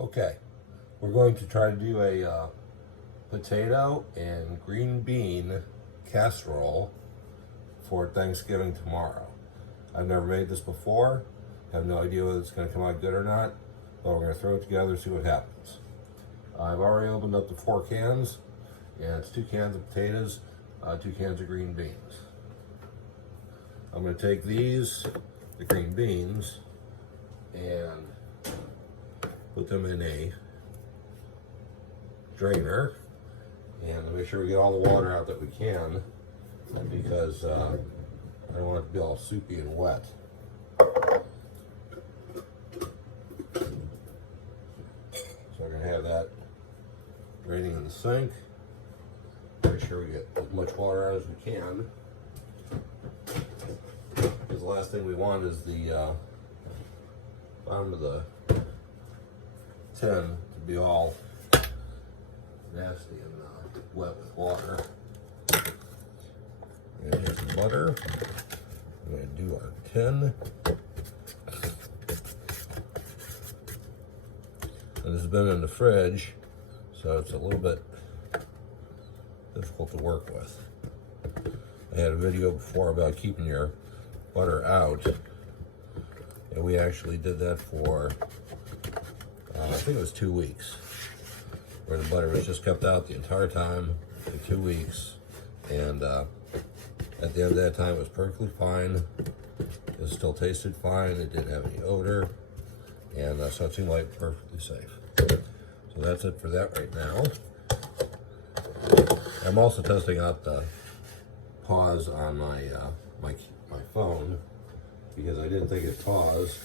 Okay, we're going to try to do a potato and green bean casserole for Thanksgiving tomorrow. I've never made this before. Have no idea whether it's going to come out good or not, but we're going to throw it together and see what happens. I've already opened up the 4 cans, and it's 2 cans of potatoes, 2 cans of green beans. I'm going to take these, the green beans, and put them in a drainer, and make sure we get all the water out that we can, because I don't want it to be all soupy and wet. So we're going to have that draining in the sink. Make sure we get as much water out as we can, because the last thing we want is the bottom of the tin to be all nasty and wet with water. We're going to take some butter. We're going to do our tin. And this has been in the fridge, so it's a little bit difficult to work with. I had a video before about keeping your butter out, and we actually did that for I think it was 2 weeks, where the butter was just kept out the entire time for 2 weeks, and at the end of that time it was perfectly fine. It still tasted fine. It didn't have any odor, and so it seemed like perfectly safe. So that's it for that right now. I'm also testing out the pause on my my phone, because I didn't think it paused,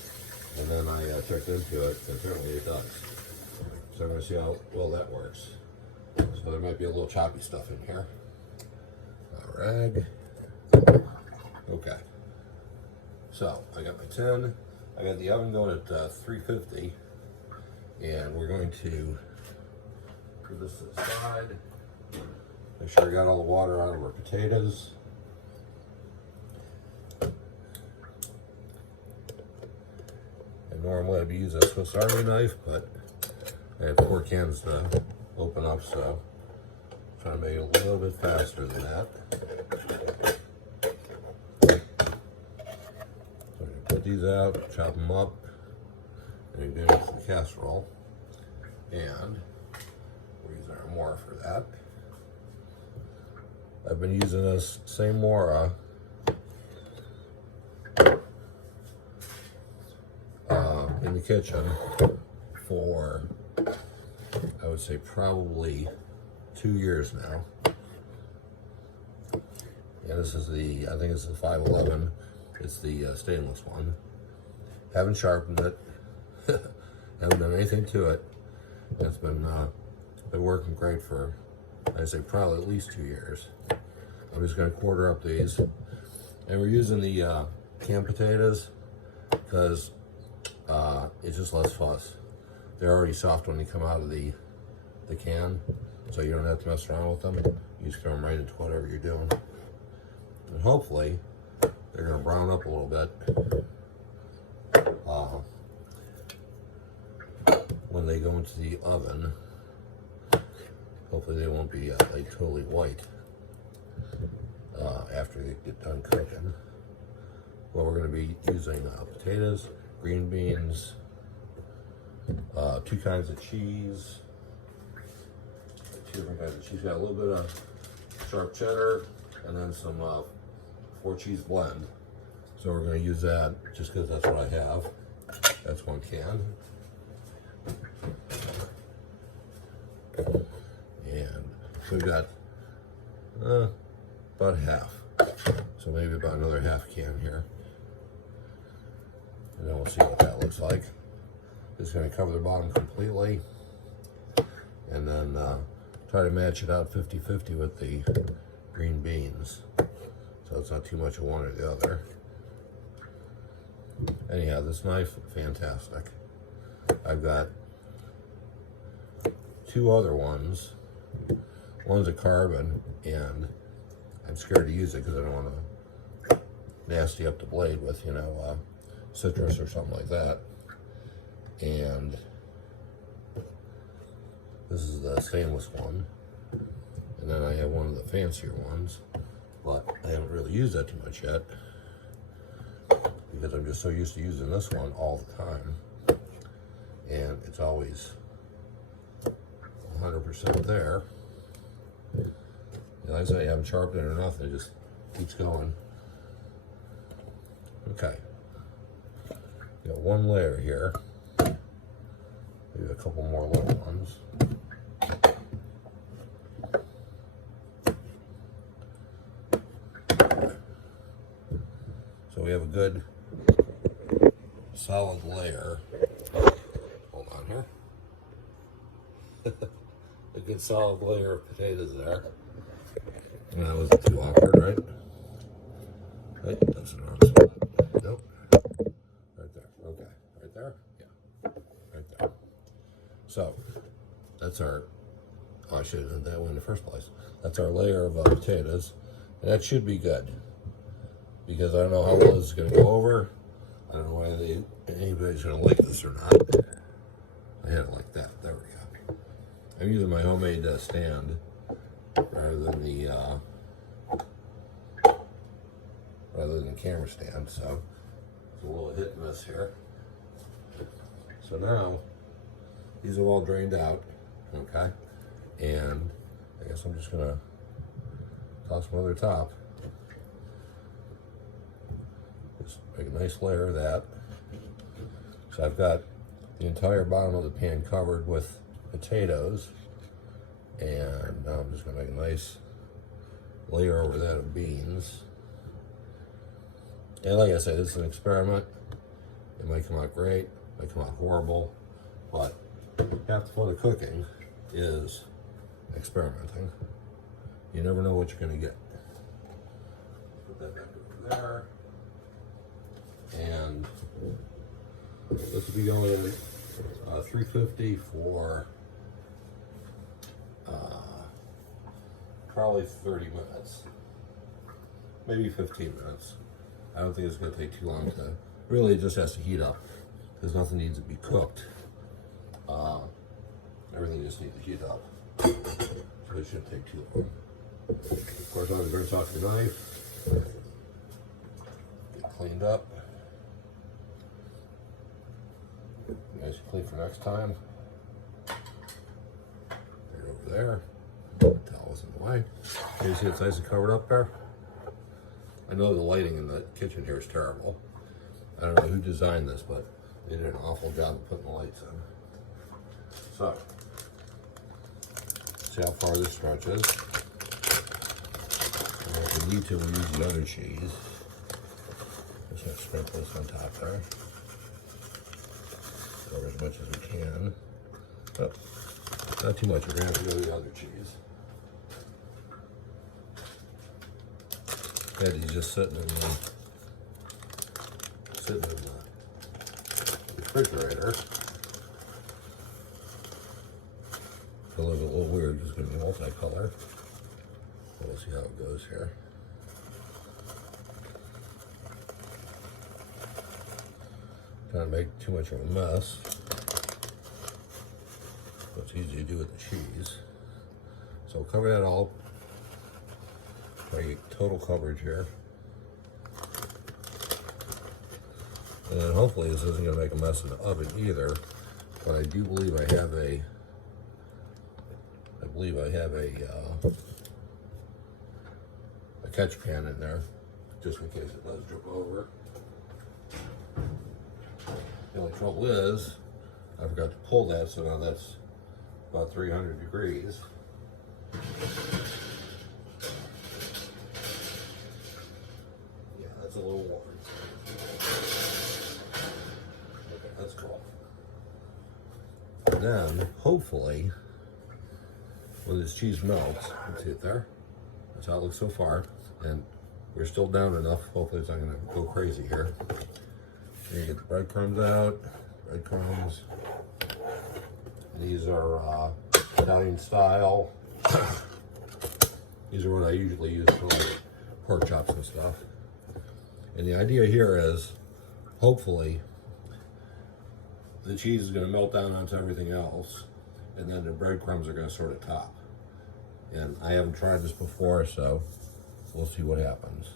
and then I checked into it, and apparently it does. So I'm going to see how well that works. So there might be a little choppy stuff in here. A rag. Okay. So I got my tin. I got the oven going at 350, and we're going to put this to the side. Make sure I got all the water out of our potatoes. And normally I'd be using a Swiss Army knife, but I have 4 cans to open up, so I'm trying to make it a little bit faster than that. So I'm going to put these out, chop them up, and get into the casserole. And we'll use our Mora for that. I've been using this same Mora in the kitchen for, I would say, probably 2 years now. Yeah, this is the, I think it's the 511. It's the stainless one. Haven't sharpened it. Haven't done anything to it. It's been working great for, I'd say, probably at least 2 years. I'm just going to quarter up these, and we're using the canned potatoes because it's just less fuss. They're already soft when they come out of the can, so you don't have to mess around with them. You just throw them right into whatever you're doing, and hopefully they're going to brown up a little bit when they go into the oven. Hopefully they won't be like totally white after they get done cooking. Well, we're going to be using potatoes, green beans, 2 kinds of cheese, 2 different kinds of cheese. Got a little bit of sharp cheddar, and then some 4 cheese blend. So we're going to use that just because that's what I have. That's 1 can. And we've got about half, so maybe about another half can here, and then we'll see what that looks like. Just going to cover the bottom completely, and then try to match it out 50-50 with the green beans, so it's not too much of one or the other. Anyhow, this knife, fantastic. I've got 2 other ones. One's a carbon, and I'm scared to use it because I don't want to nasty up the blade with, you know, citrus or something like that. And This is the stainless one. And then I have one of the fancier ones, but I haven't really used that too much yet because I'm just so used to using this one all the time. And it's always 100% there. And like I say, I haven't sharpened it or nothing, it just keeps going. Okay. Got one layer here. Maybe a couple more little ones. So we have a good solid layer. Hold on here. A good solid layer of potatoes there. And that wasn't too awkward, right? Right, that's the wrong spot. Nope. Right there. Okay. Right there? Yeah. Right there. So, that's our, oh, I should have done that one in the first place. That's our layer of potatoes. And that should be good. Because I don't know how well this is going to go over. I don't know whether anybody's going to like this or not. I had it like that. There we go. I'm using my homemade stand rather than the camera stand, so it's a little hit and miss here. So now these have all drained out, okay, and I guess I'm just gonna toss one other top. Just make a nice layer of that. So I've got the entire bottom of the pan covered with potatoes, and now I'm just gonna make a nice layer over that of beans. And like I said, this is an experiment. It might come out great, it might come out horrible, but half the fun of cooking is experimenting. You never know what you're gonna get. Put that back over there. And this will be going in 350 for probably 30 minutes, maybe 15 minutes. I don't think it's going to take too long to, really it just has to heat up because nothing needs to be cooked. Everything just needs to heat up. So it shouldn't take too long. Of course, I was going to talk to the knife. Get cleaned up. Nice and clean for next time. Right over there. Towels in the way. Can you see it's nice and covered up there? I know the lighting in the kitchen here is terrible. I don't know who designed this, but they did an awful job of putting the lights in. So, see how far this stretches. And if we need to, we'll use the other cheese. Just have to sprinkle this on top there. Or as much as we can. Oh, not too much, we're gonna have to go to the other cheese. And he's just sitting in the refrigerator. It's a little weird, it's gonna be multicolor. We'll see how it goes here. Trying to make too much of a mess. So it's easy to do with the cheese. So we'll cover that all. Try to get total coverage here. And then hopefully this isn't going to make a mess in the oven either. But I do believe I have a catch pan in there, just in case it does drip over. The only trouble is, I forgot to pull that, so now that's about 300 degrees. Yeah, that's a little warm. Okay, that's cool. And then, hopefully, when this cheese melts, you can see it there. That's how it looks so far. And we're still down enough. Hopefully it's not gonna go crazy here. And you get the breadcrumbs out. Breadcrumbs. These are Italian style. These are what I usually use for like pork chops and stuff. And the idea here is, hopefully, the cheese is gonna melt down onto everything else. and then the breadcrumbs are going to sort of top. And I haven't tried this before, so we'll see what happens.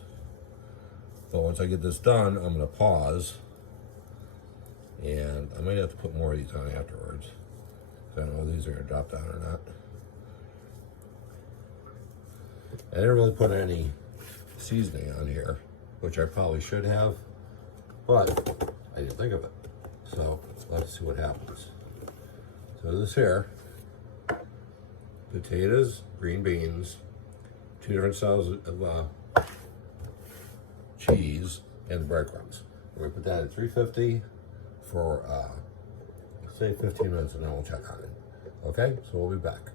But once I get this done, I'm going to pause, and I might have to put more of these on afterwards. I don't know if these are going to drop down or not. I didn't really put any seasoning on here, which I probably should have, but I didn't think of it. So let's see what happens. So this here, potatoes, green beans, 2 different styles of cheese, and breadcrumbs. We're gonna put that at 350 for say 15 minutes, and then we'll check on it. Okay, so we'll be back.